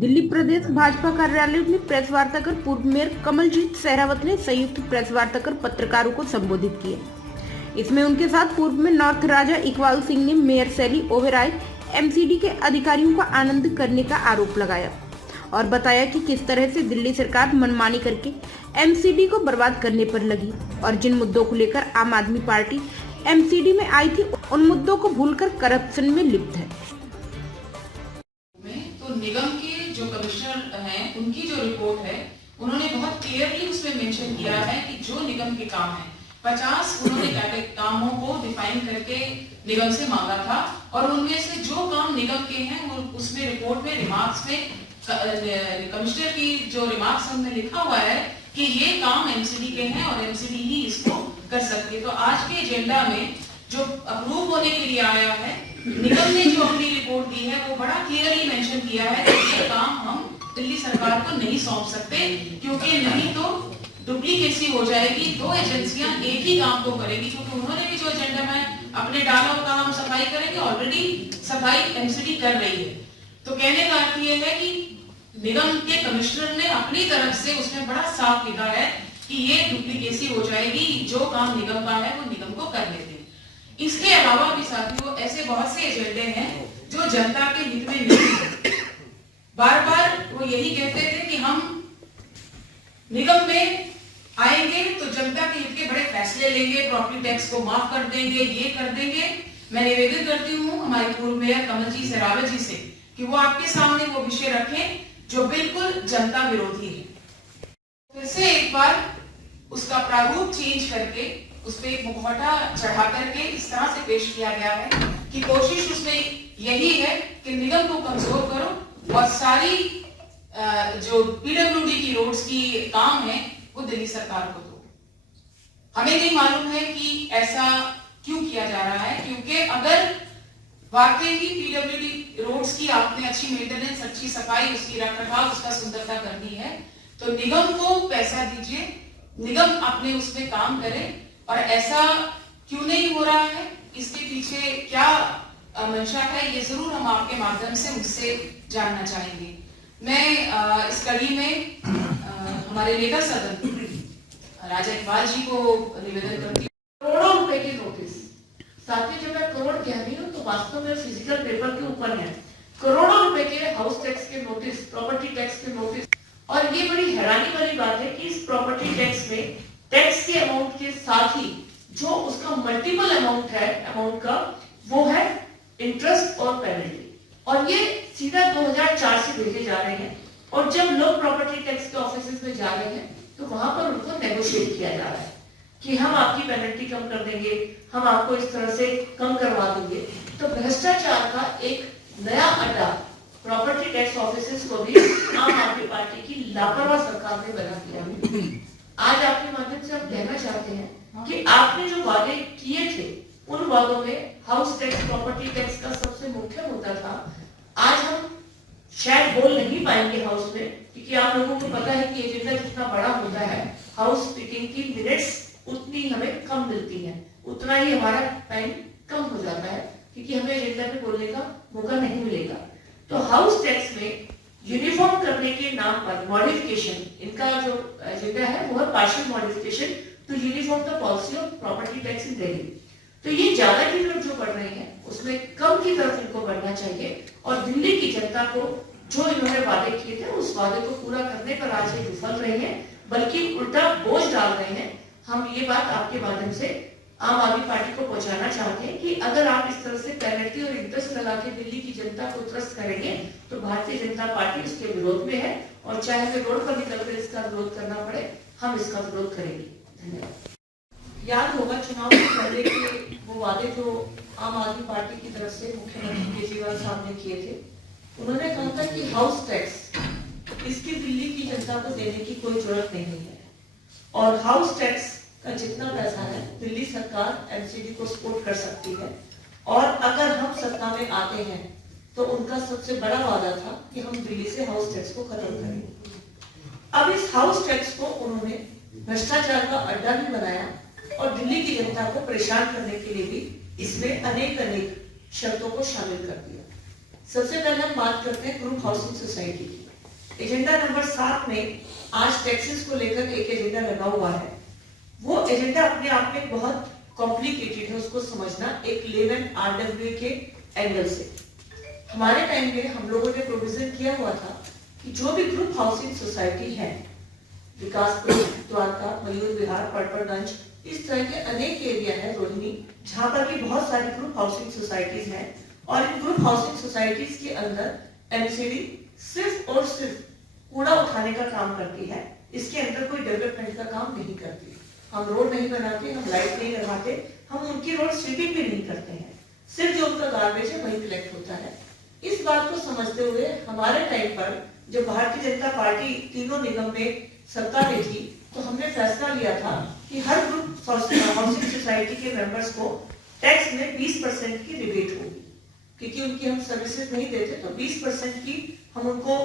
दिल्ली प्रदेश भाजपा कार्यालय में प्रेस वार्ता कर पूर्व मेयर कमलजीत सहरावत ने संयुक्त प्रेस वार्ता कर पत्रकारों को संबोधित किया। इसमें उनके साथ पूर्व में नॉर्थ राजा इकबाल सिंह ने मेयर शैली ओबेरॉय एमसीडी के अधिकारियों का आनंद करने का आरोप लगाया और बताया कि किस तरह से दिल्ली सरकार मनमानी करके एमसीडी को बर्बाद करने पर लगी और जिन मुद्दों को लेकर आम आदमी पार्टी एमसीडी में आई थी उन मुद्दों को भूलकर करप्शन में लिप्त है। तो निगम के जो कमिश्नर हैं उनकी जो रिपोर्ट है उन्होंने बहुत क्लियरली उसमें मेंशन किया है कि जो निगम के काम है 50 उन्होंने कामों को डिफाइन करके निगम से मांगा था और उनमें से जो काम निगम के हैं वो उसमें रिपोर्ट में रिमार्क्स में कमिश्नर की जो रिमार्क्स हमने लिखा हुआ है कि ये काम एमसीडी के हैं और एमसीडी ही इसको कर सकती है। तो आज के एजेंडा में जो अप्रूव होने के लिए आया है निगम ने जो अपनी रिपोर्ट दी है वो बड़ा क्लियरली मेंशन किया है कि ये काम हम दिल्ली सरकार को नहीं सौंप सकते क्योंकि नहीं तो डुप्लीकेसी हो जाएगी। दो एजेंसियां एक ही काम को करेगी क्योंकि उन्होंने भी जो एजेंडा में अपने डाला होगा हम सफाई करेंगे, ऑलरेडी सफाई एमसीडी कर रही है। तो कहने का अर्थ ये है कि निगम के कमिश्नर ने अपनी तरफ से उसमें बड़ा साफ लिखा है कि ये डुप्लीकेसी हो जाएगी, जो काम निगम का है वो निगम को करने दें। इसके अलावा भी साथियों ऐसे बहुत से एजेंडे हैं जो जनता के हित में नहीं। बार बार वो यही कहते थे कि हम निगम में आएंगे तो जनता के हित के बड़े फैसले लेंगे, प्रॉपर्टी टैक्स को माफ कर देंगे, ये कर देंगे। मैं निवेदन करती हूँ हमारे पूर्व मेयर कमलजीत सहरावत जी से कि वो आपके सामने वो विषय रखें जो बिल्कुल जनता विरोधी है। फिर से एक बार उसका प्रारूप चेंज करके उस पर एक मुखौटा चढ़ा करके इस तरह से पेश किया गया है कि कोशिश उसमें यही है कि निगम को कमजोर करो और सारी जो पीडब्ल्यूडी की रोड्स की काम है वो दिल्ली सरकार को दो। हमें नहीं मालूम है कि ऐसा क्यों किया जा रहा है, क्योंकि अगर वाकई ही पीडब्ल्यूडी रोड्स की आपने अच्छी मेंटेनेंस, अच्छी सफाई, उसकी रखरखाव, उसका सुंदरता करनी है तो निगम को पैसा दीजिए, निगम अपने उसमें काम करे। और ऐसा क्यों नहीं हो रहा है, इसके पीछे क्या मंशा है, ये जरूर हम आपके माध्यम से मुझसे जानना चाहेंगे। मैं इस कड़ी में हमारे नेता सदन राजा इकबाल जी को निवेदन करती हूँ। करोड़ों रुपए की नोटिस, साथ ही जब मैं करोड़ कह रही हूँ तो वास्तव में फिजिकल पेपर के ऊपर है। करोड़ों रुपए के हाउस टैक्स के नोटिस, प्रॉपर्टी टैक्स के नोटिस। और ये बड़ी हैरानी वाली बात है कि इस प्रॉपर्टी टैक्स में टैक्स के अमाउंट के साथ ही जो उसका मल्टीपल अमाउंट है, अमाउंट का वो है इंटरेस्ट और पेनल्टी, और ये सीधा 2004 से भेजे जा रहे हैं। और जब लोग प्रॉपर्टी टैक्स के ऑफिस में जा रहे हैं तो वहां पर उनको नेगोशिएट किया जा रहा है कि हम आपकी पेनल्टी कम कर देंगे, हम आपको इस तरह से कम करवा देंगे। तो भ्रष्टाचार का एक नया अड्डा प्रॉपर्टी टैक्स ऑफिस को भी आम आदमी पार्टी की लापरवाह सरकार ने बना दिया। आज आपके माध्यम से हम कहना चाहते हैं कि आपने जो वादे किए थे उन वादों में हाउस टैक्स, प्रॉपर्टी टैक्स का सबसे मुख्य मुद्दा था। आज हम शायद बोल नहीं पाएंगे हाउस में क्योंकि आप लोगों को पता है कि एजेंडा जितना बड़ा होता है हाउस स्पीकिंग की मिनट्स उतनी हमें कम मिलती है, उतना ही हमारा टाइम कम हो जाता है क्योंकि हमें एजेंडा में बोलने का मौका नहीं मिलेगा। तो हाउस टैक्स में यूनिफॉर्म करने के नाम पर मॉडिफिकेशन, इनका जो एजेंडा है वो है partial modification to uniform the policy of property tax in Delhi. तो ये ज्यादा की तरफ जो बढ़ रहे हैं उसमें कम की तरफ इनको बढ़ना चाहिए और दिल्ली की जनता को जो इन्होंने वादे किए थे उस वादे को पूरा करने पर आज ये विफल रहे हैं, बल्कि उल्टा बोझ डाल रहे हैं। हम ये बात आपके माध्यम से आम आदमी पार्टी को पहुंचाना चाहते हैं कि अगर आप इस तरह से पेनल्टी और इंटरेस्ट लगा के दिल्ली की जनता को त्रस्त करेंगे तो भारतीय जनता पार्टी उसके विरोध में है और चाहे हमें रोड पर निकलकर इसका विरोध करना पड़े हम इसका विरोध करेंगे। धन्यवाद। याद होगा चुनाव से पहले के वो वादे जो आम आदमी पार्टी की तरफ से मुख्यमंत्री केजरीवाल साहब ने किए थे, उन्होंने कहा था कि हाउस टैक्स इसकी दिल्ली की जनता को देने की कोई जरूरत नहीं है और हाउस टैक्स का जितना पैसा है दिल्ली सरकार एमसीडी को सपोर्ट कर सकती है। और अगर हम सत्ता में आते हैं तो उनका सबसे बड़ा वादा था कि हम दिल्ली से हाउस टैक्स को खत्म करेंगे। अब इस हाउस टैक्स को उन्होंने भ्रष्टाचार का अड्डा भी बनाया और दिल्ली की जनता को परेशान करने के लिए भी इसमें अनेक शर्तों को शामिल कर दिया। सबसे पहले हम बात करते हैं ग्रुप हाउसिंग सोसाइटी की। एजेंडा नंबर 7 में आज टैक्सेस को लेकर एक एजेंडा लगा हुआ है। वो एजेंडा अपने आप में बहुत कॉम्प्लिकेटेड है उसको समझना एक लेमन आरडब्ल्यू के एंगल से। हमारे टाइम में हम लोगों ने प्रोविजन किया हुआ था कि जो भी ग्रुप हाउसिंग सोसाइटी है, विकासपुर, द्वारका, मयूर विहार, पड़पड़गंज, इस तरह के अनेक एरिया है, रोहिणी, जहां पर की बहुत सारी ग्रुप हाउसिंग सोसाइटीज हैं और इन ग्रुप हाउसिंग सोसाइटीज के अंदर एमसीडी सिर्फ और सिर्फ कूड़ा उठाने का काम करती है। इसके अंदर कोई डेवलपमेंट का काम नहीं करती। हम रोड नहीं बनाते, हम लाइट नहीं लगाते, हम उनकी रोड स्वीपिंग भी नहीं करते हैं। सिर्फ जो उनका गार्बेज है वही कलेक्ट होता है। इस बात को समझते हुए हमारे टाइम पर जब भारतीय जनता पार्टी तीनों निगम में सत्ता में थी, तो हमने फैसला लिया था कि हर ग्रुप हाउसिंग सोसाइटी के मेंबर्स को टैक्स में 20% की रिबेट होगी, क्योंकि उनकी हम सर्विसेज नहीं देते, तो 20% की हम उनको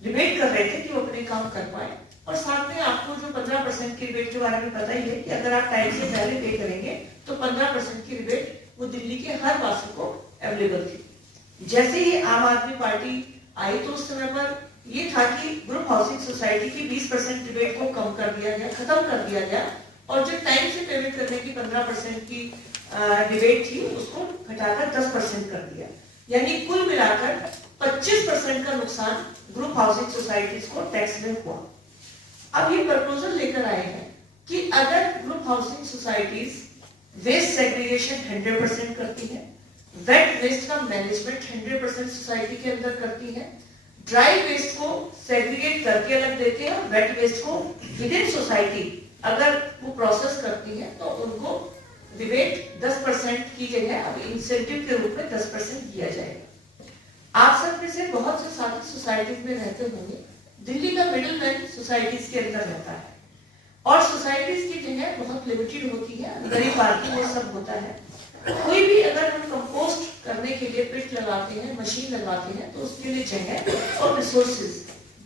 रिबेट कर रहे थे कि वो अपने काम कर पाए। और साथ में आपको जो 15% की रिबेट के बारे में पता ही है कि अगर आप टाइम से पहले पे करेंगे तो 15% की रिबेट वो दिल्ली के हर वासी को अवेलेबल थी। जैसे ही आम आदमी पार्टी आई तो उस समय पर ये था कि ग्रुप हाउसिंग सोसाइटी की 20% रिबेट को कम कर दिया गया, खत्म कर दिया गया, और जो टाइम से पेमेंट करने की 15% की रिबेट थी उसको घटाकर 10% कर दिया। यानी कुल मिलाकर 25% का नुकसान ग्रुप हाउसिंग सोसाइटीज को टैक्स में हुआ। अब ये प्रपोजल लेकर आए हैं कि अगर group housing societies waste segregation 100% करती है, वेट वेस्ट का मैनेजमेंट 100% सोसाइटी के अंदर करती है, ड्राई वेस्ट को सेग्रीगेट करके अलग देते हैं और वेट वेस्ट को विद इन सोसाइटी अगर वो प्रोसेस करती है तो उनको रिबेट 10% की जगह अब इंसेंटिव के रूप में 10% दिया जाएगा। आप सब में से बहुत से साथी सोसाइटीज में रहते होंगे। दिल्ली का मिडिल मैन सोसाइटीज के अंदर रहता है और सोसाइटीज की जगह बहुत लिमिटेड होती है, गरीब पार्किंग वो सब होता है। कोई भी अगर हम कंपोस्ट करने के लिए पिट लगाते हैं, मशीन लगाते हैं, तो उसके लिए जगह और रिसोर्सेज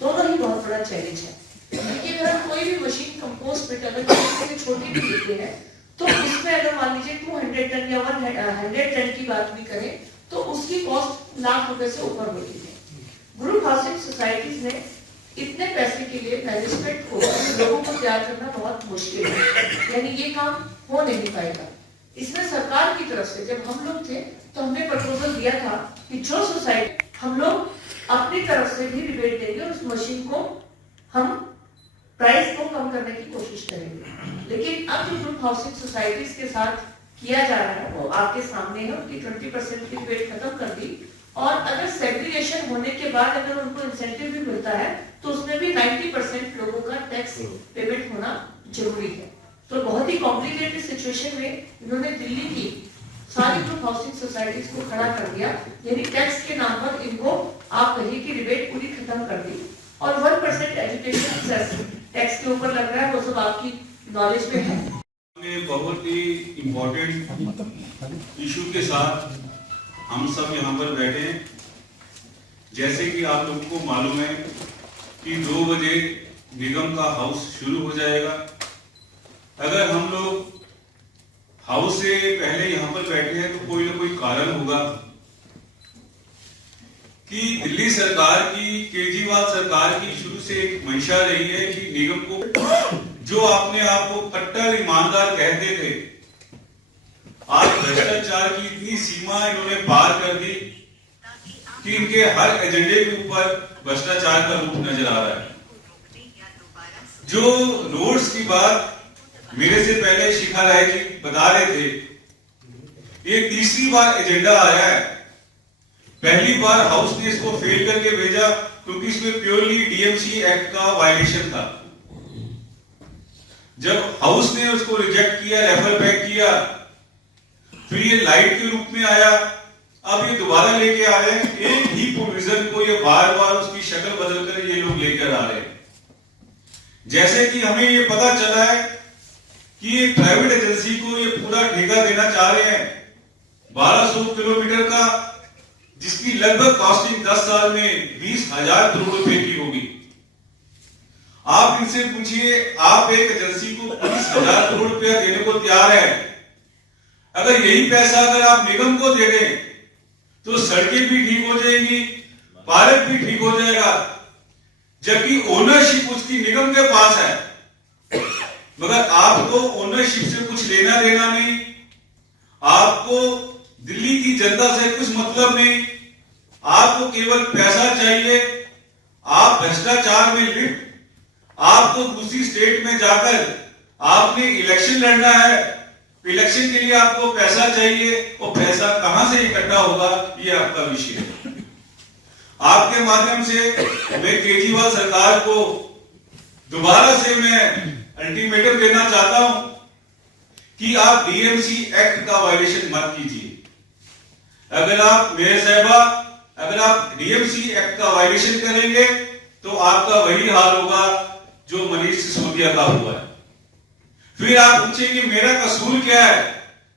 दोनों ही बहुत बड़ा चैलेंज है। लेकिन अगर कोई भी मशीन कंपोस्ट पिट अगर किसी छोटी भी देते हैं तो उसमें अगर मान लीजिए 200 टन या 100 टन की बात भी करें तो उसकी कॉस्ट लाख रुपए से ऊपर होती है। ग्रुप हाउसिंग सोसाइटीज ने इतने पैसे के लिए मैनेजमेंट को लोगों को तैयार करना बहुत मुश्किल है, यानी ये काम हो नहीं पाएगा। इसमें सरकार की तरफ से जब हम लोग थे तो हमने प्रपोजल दिया था कि जो सोसाइटी हम लोग अपनी तरफ से भी रिबेट देंगे और उस मशीन को हम प्राइस को कम करने की कोशिश करेंगे। लेकिन अब जो ग्रुप हाउसिंग सोसाइटीज के साथ किया जा रहा है वो आपके सामने है। उनकी 20% की रिबेट खत्म कर दी और अगर सेग्रीगेशन होने के बाद अगर उनको इंसेंटिव भी मिलता है तो उसमें भी 90% लोगों का टैक्स पेमेंट होना जरूरी है। तो बहुत ही कॉम्प्लिकेटेड सिचुएशन में इन्होंने दिल्ली की सारी ग्रुप हाउसिंग सोसाइटीज को खड़ा कर दिया, यानी टैक्स के नाम पर इनको आप कहिए कि रिबेट पूरी खत्म कर दी और 1% एजुकेशन सेस टैक्स के ऊपर लग रहा है, वो सब आपकी नॉलेज में है। बहुत ही इम्पोर्टेंट इशू के साथ हम सब यहाँ पर बैठे हैं। जैसे कि आप लोगों को मालूम है कि 2 बजे निगम का हाउस शुरू हो जाएगा। अगर हम लोग हाउस से पहले यहाँ पर बैठे हैं तो कोई ना कोई कारण होगा कि दिल्ली सरकार की, केजरीवाल सरकार की शुरू से एक मंशा रही है कि निगम को, जो अपने आप को कट्टर ईमानदार कहते थे, आज भ्रष्टाचार की इतनी सीमा इन्होंने पार कर दी कि इनके हर एजेंडे के ऊपर भ्रष्टाचार का रूप नजर आ रहा है। जो रोड्स की बात मेरे से पहले शिखा राय जी बता रहे थे, ये तीसरी बार एजेंडा आया है। पहली बार हाउस ने इसको फेल करके भेजा क्योंकि इसमें प्योरली डीएमसी एक्ट का वायलेशन था। जब हाउस ने उसको रिजेक्ट किया, रेफर बैक किया, फिर ये लाइट के रूप में आया, अब ये दोबारा लेके आ रहे हैं। एक ही प्रोविजन को ये बार बार उसकी शक्ल बदलकर ये लोग लेकर आ रहे हैं। जैसे कि हमें ये पता चला है कि ये प्राइवेट एजेंसी को ये पूरा ठेका देना चाह रहे हैं 1200 किलोमीटर का, जिसकी लगभग कॉस्टिंग 10 साल में 20,000 करोड़ रुपए की होगी। आप इनसे पूछिए, आप एक एजेंसी को 20,000 करोड़ रुपया देने को तैयार है, अगर यही पैसा अगर आप निगम को दे दें तो सड़कें भी ठीक हो जाएंगी, पार्क भी ठीक हो जाएगा। जबकि ओनरशिप उसकी निगम के पास है, मगर आपको ओनरशिप से कुछ लेना देना नहीं, आपको दिल्ली की जनता से कुछ मतलब नहीं, आपको केवल पैसा चाहिए। आप भ्रष्टाचार में लिप्त, आपको दूसरी स्टेट में जाकर आपने इलेक्शन लड़ना है, इलेक्शन के लिए आपको पैसा चाहिए, और पैसा कहां से इकट्ठा होगा ये आपका विषय है। आपके माध्यम से मैं केजरीवाल सरकार को दोबारा से मैं अल्टीमेटम देना चाहता हूं कि आप डीएमसी एक्ट का वायलेशन मत कीजिए। अगर आप मेयर साहिबा, अगर आप डीएमसी एक्ट का वायलेशन करेंगे तो आपका वही हाल होगा जो मनीष सिसोदिया का हुआ है। फिर आप पूछेंगे मेरा कसूर क्या है,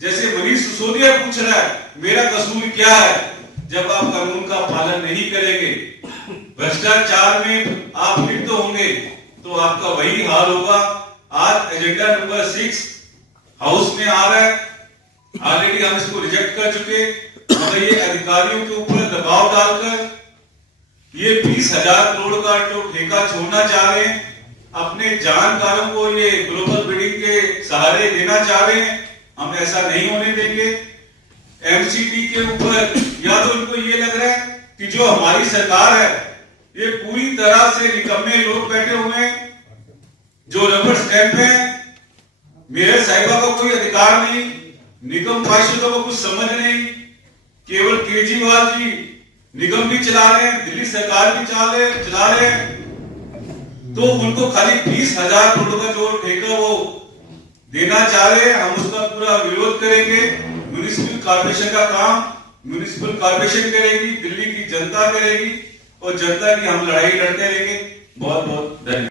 जैसे मनीष सिसोदिया पूछ रहा है मेरा कसूर क्या है। जब आप कानून का पालन नहीं करेंगे, भ्रष्टाचार में आप लिप्त होंगे, तो आपका वही हाल होगा। आज एजेंडा नंबर 6 हाउस में आ रहा है, ऑलरेडी हम इसको रिजेक्ट कर चुके, मगर ये अधिकारियों के ऊपर दबाव डालकर ये 20,000 करोड़ का जो ठेका छोड़ना चाह रहे हैं, अपने जानकारों को ये ग्लोबल बिडिंग के सहारे देना चाह रहे हैं। हम ऐसा नहीं होने देंगे। एमसीडी के ऊपर या तो उनको ये लग रहा है कि जो हमारी सरकार है ये पूरी तरह से निकम्मे लोग बैठे हुए हैं जो रबर स्टैंप है। मेयर साहिबा को कोई अधिकार नहीं, निगम पार्षदों को कुछ समझ नहीं, केवल केजरीवाल जी निगम भी चला रहे हैं, दिल्ली सरकार भी चला रहे हैं, तो उनको खाली 20,000 करोड़ का जो ठेका वो देना चाह रहे हैं। हम उसका पूरा विरोध करेंगे। म्युनिसिपल कॉर्पोरेशन का काम म्युनिसिपल कॉर्पोरेशन करेगी, दिल्ली की जनता करेगी, और जनता की हम लड़ाई लड़ते रहेंगे। बहुत बहुत धन्यवाद।